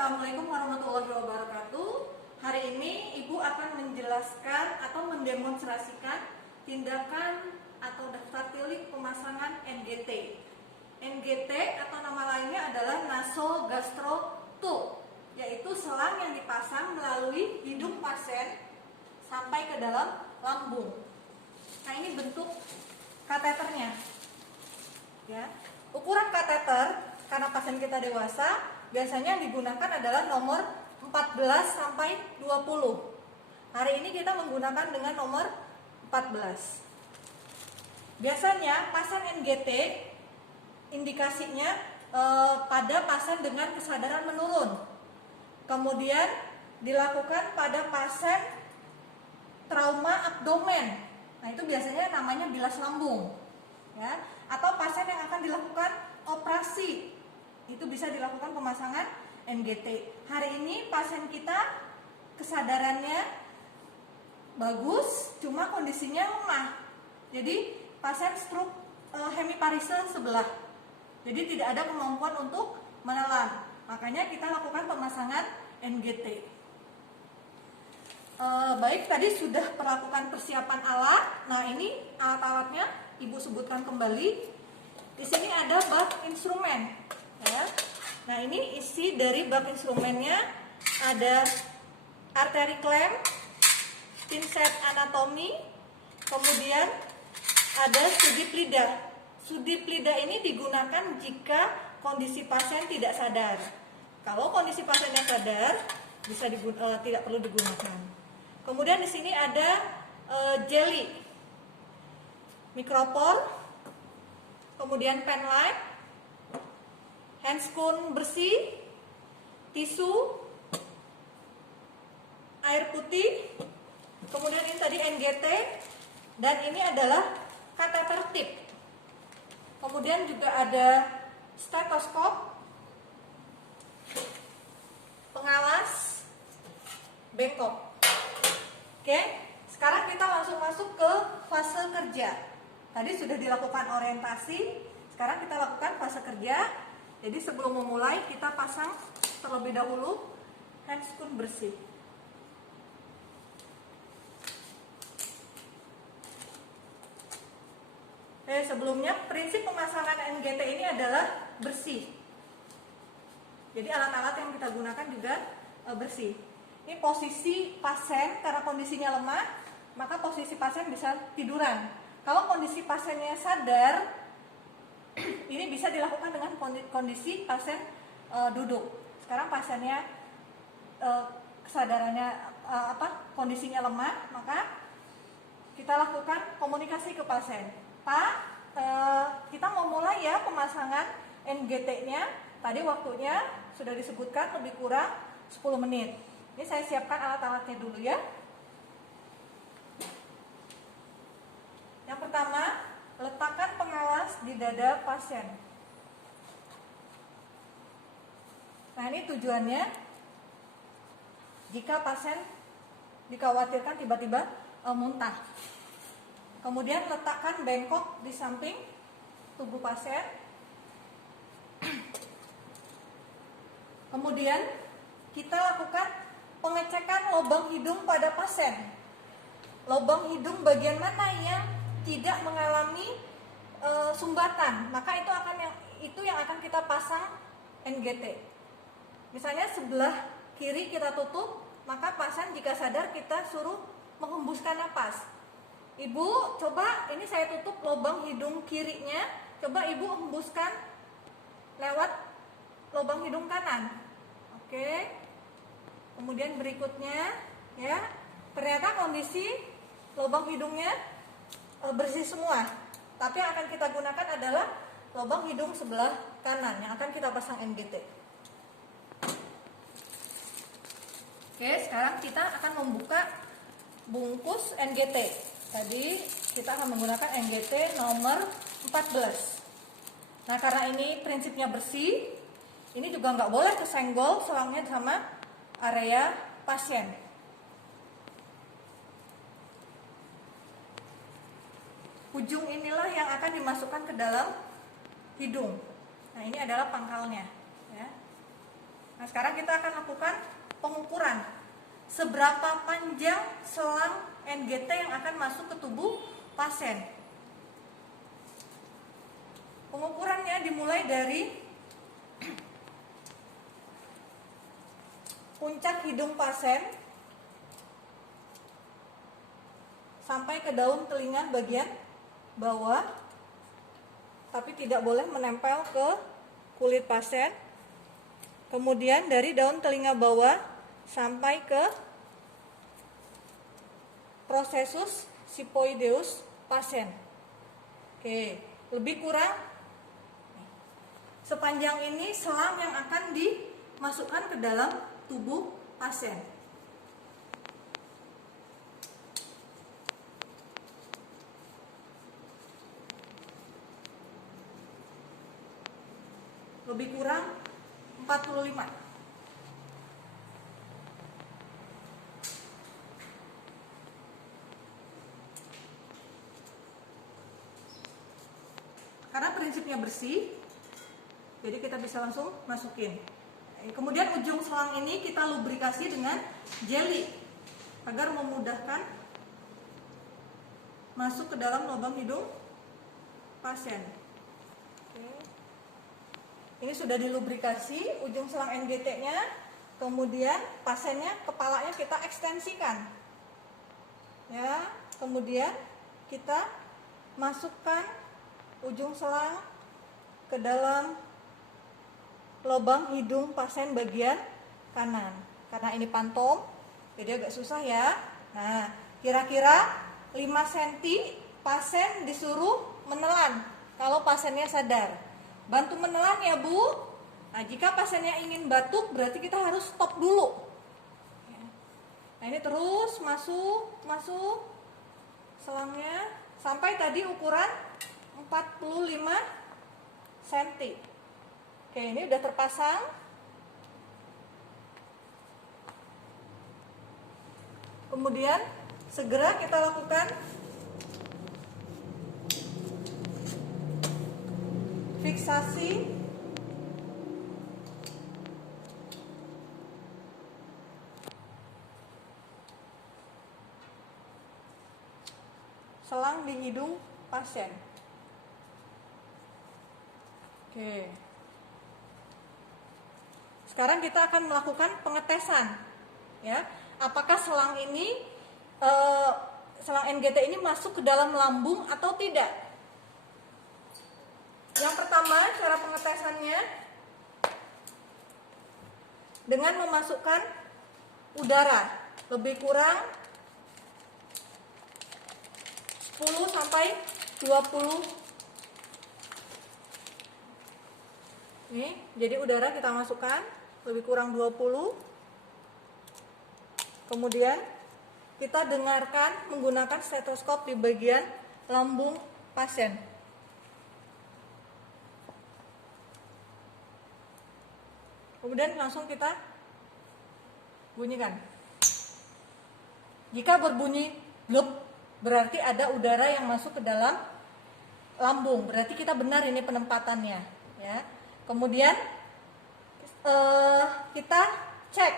Assalamualaikum warahmatullahi wabarakatuh. Hari ini Ibu akan menjelaskan atau mendemonstrasikan tindakan atau daftar tilik pemasangan NGT. NGT atau nama lainnya adalah nasogastro tube, yaitu selang yang dipasang melalui hidung pasien sampai ke dalam lambung. Nah, ini bentuk kateternya. Ya. Ukuran kateter karena pasien kita dewasa, biasanya yang digunakan adalah nomor 14 sampai 20. Hari ini kita menggunakan dengan nomor 14. Biasanya pasien NGT indikasinya pada pasien dengan kesadaran menurun. Kemudian dilakukan pada pasien trauma abdomen. Nah, itu biasanya namanya bilas lambung. Ya, atau pasien yang akan dilakukan operasi, itu bisa dilakukan pemasangan NGT. Hari ini pasien kita kesadarannya bagus, cuma kondisinya lemah. Jadi pasien stroke hemiparise sebelah. Jadi tidak ada kemampuan untuk menelan. Makanya kita lakukan pemasangan NGT. Baik, tadi sudah melakukan persiapan alat. Nah, ini alat-alatnya Ibu sebutkan kembali. Di sini ada bak instrumen. Ya. Nah, ini isi dari bak instrumennya ada arteri clamp, pinset anatomi, kemudian ada sudip lidah. Sudip lidah ini digunakan jika kondisi pasien tidak sadar. Kalau kondisi pasiennya sadar, bisa tidak perlu digunakan. Kemudian di sini ada jeli, mikropor, kemudian pen light, handscoon bersih, tisu, air putih, kemudian ini tadi NGT, dan ini adalah kateter tip. Kemudian juga ada stetoskop, pengawas, bengkok. Oke, sekarang kita langsung masuk ke fase kerja. Tadi sudah dilakukan orientasi, sekarang kita lakukan fase kerja. Jadi sebelum memulai kita pasang terlebih dahulu handscoon bersih. Sebelumnya prinsip pemasangan NGT ini adalah bersih. Jadi alat-alat yang kita gunakan juga bersih. Ini posisi pasien, karena kondisinya lemah, maka posisi pasien bisa tiduran. Kalau kondisi pasiennya sadar, ini bisa dilakukan dengan kondisi pasien duduk. Sekarang pasiennya kesadarannya kondisinya lemah, maka kita lakukan komunikasi ke pasien. Pak, kita mau mulai ya pemasangan NGT-nya. Tadi waktunya sudah disebutkan lebih kurang 10 menit. Ini saya siapkan alat-alatnya dulu ya. Yang pertama, letakkan pengawas di dada pasien. Nah, ini tujuannya jika pasien dikhawatirkan tiba-tiba muntah. Kemudian letakkan bengkok di samping tubuh pasien. Kemudian kita lakukan pengecekan lubang hidung pada pasien. Lubang hidung bagian mana yang tidak mengalami sumbatan, maka itu yang akan kita pasang NGT. Misalnya sebelah kiri kita tutup, maka pasien jika sadar kita suruh menghembuskan napas. Ibu, coba ini saya tutup lubang hidung kirinya, coba Ibu hembuskan lewat lubang hidung kanan. Oke. Kemudian berikutnya, ya, ternyata kondisi lubang hidungnya bersih semua. Tapi yang akan kita gunakan adalah lubang hidung sebelah kanan yang akan kita pasang NGT. Oke, sekarang kita akan membuka bungkus NGT. Tadi kita akan menggunakan NGT nomor 14. Nah, karena ini prinsipnya bersih, ini juga nggak boleh kesenggol selangnya sama area pasien. Ujung inilah yang akan dimasukkan ke dalam hidung. Nah, ini adalah pangkalnya. Ya. Nah, sekarang kita akan lakukan pengukuran seberapa panjang selang NGT yang akan masuk ke tubuh pasien. Pengukurannya dimulai dari puncak hidung pasien sampai ke daun telinga bagian bawah, tapi tidak boleh menempel ke kulit pasien. Kemudian dari daun telinga bawah sampai ke prosesus sipoideus pasien. Oke, lebih kurang sepanjang ini selang yang akan dimasukkan ke dalam tubuh pasien. Lebih kurang 45. Karena prinsipnya bersih, jadi kita bisa langsung masukin. Kemudian ujung selang ini kita lubrikasi dengan jelly agar memudahkan masuk ke dalam lubang hidung pasien. Ini sudah dilubrikasi ujung selang NGT-nya, kemudian pasiennya, kepalanya kita ekstensikan. Ya, kemudian kita masukkan ujung selang ke dalam lubang hidung pasien bagian kanan. Karena ini pantom, jadi agak susah ya. Nah, kira-kira 5 cm pasien disuruh menelan kalau pasiennya sadar. Bantu menelan ya Bu. Nah, jika pasiennya ingin batuk berarti kita harus stop dulu. Nah, ini terus masuk selangnya sampai tadi ukuran 45 cm. Oke, ini udah terpasang. Kemudian segera kita lakukan fiksasi selang di hidung pasien. Oke. Sekarang kita akan melakukan pengetesan, ya. Apakah selang ini, selang NGT ini masuk ke dalam lambung atau tidak? Yang pertama, cara pengetesannya dengan memasukkan udara lebih kurang 10 sampai 20. Nih, jadi udara kita masukkan lebih kurang 20. Kemudian kita dengarkan menggunakan stetoskop di bagian lambung pasien. Kemudian langsung kita bunyikan. Jika berbunyi blub, berarti ada udara yang masuk ke dalam lambung. Berarti kita benar ini penempatannya, ya. Kemudian kita cek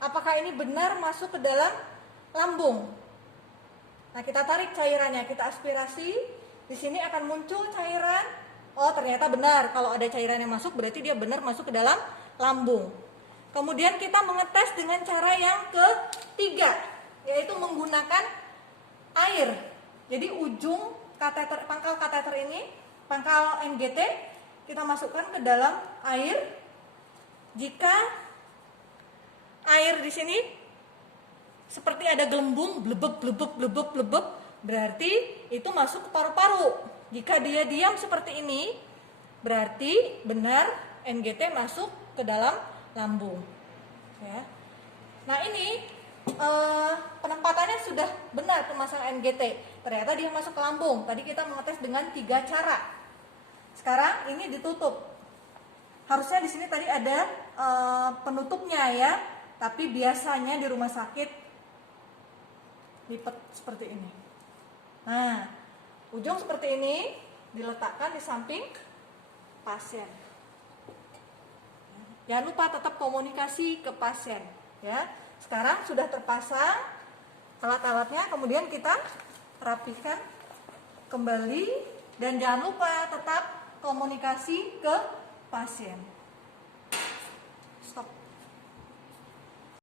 apakah ini benar masuk ke dalam lambung. Nah, kita tarik cairannya, kita aspirasi. Di sini akan muncul cairan. Oh, ternyata benar. Kalau ada cairan yang masuk, berarti dia benar masuk ke dalam lambung. Kemudian kita mengetes dengan cara yang ketiga, yaitu menggunakan air. Jadi ujung kateter, pangkal kateter ini, pangkal NGT, kita masukkan ke dalam air. Jika air di sini seperti ada gelembung, blebeb, berarti itu masuk ke paru-paru. Jika dia diam seperti ini, berarti benar NGT masuk ke dalam lambung, ya. Nah, ini penempatannya sudah benar pemasangan NGT. Ternyata dia masuk ke lambung. Tadi kita mengetes dengan 3 cara. Sekarang ini ditutup. Harusnya di sini tadi ada penutupnya ya, tapi biasanya di rumah sakit lipat seperti ini. Nah, ujung seperti ini diletakkan di samping pasien. Jangan lupa tetap komunikasi ke pasien, ya. Sekarang sudah terpasang alat-alatnya, kemudian kita rapikan kembali dan jangan lupa tetap komunikasi ke pasien. Stop.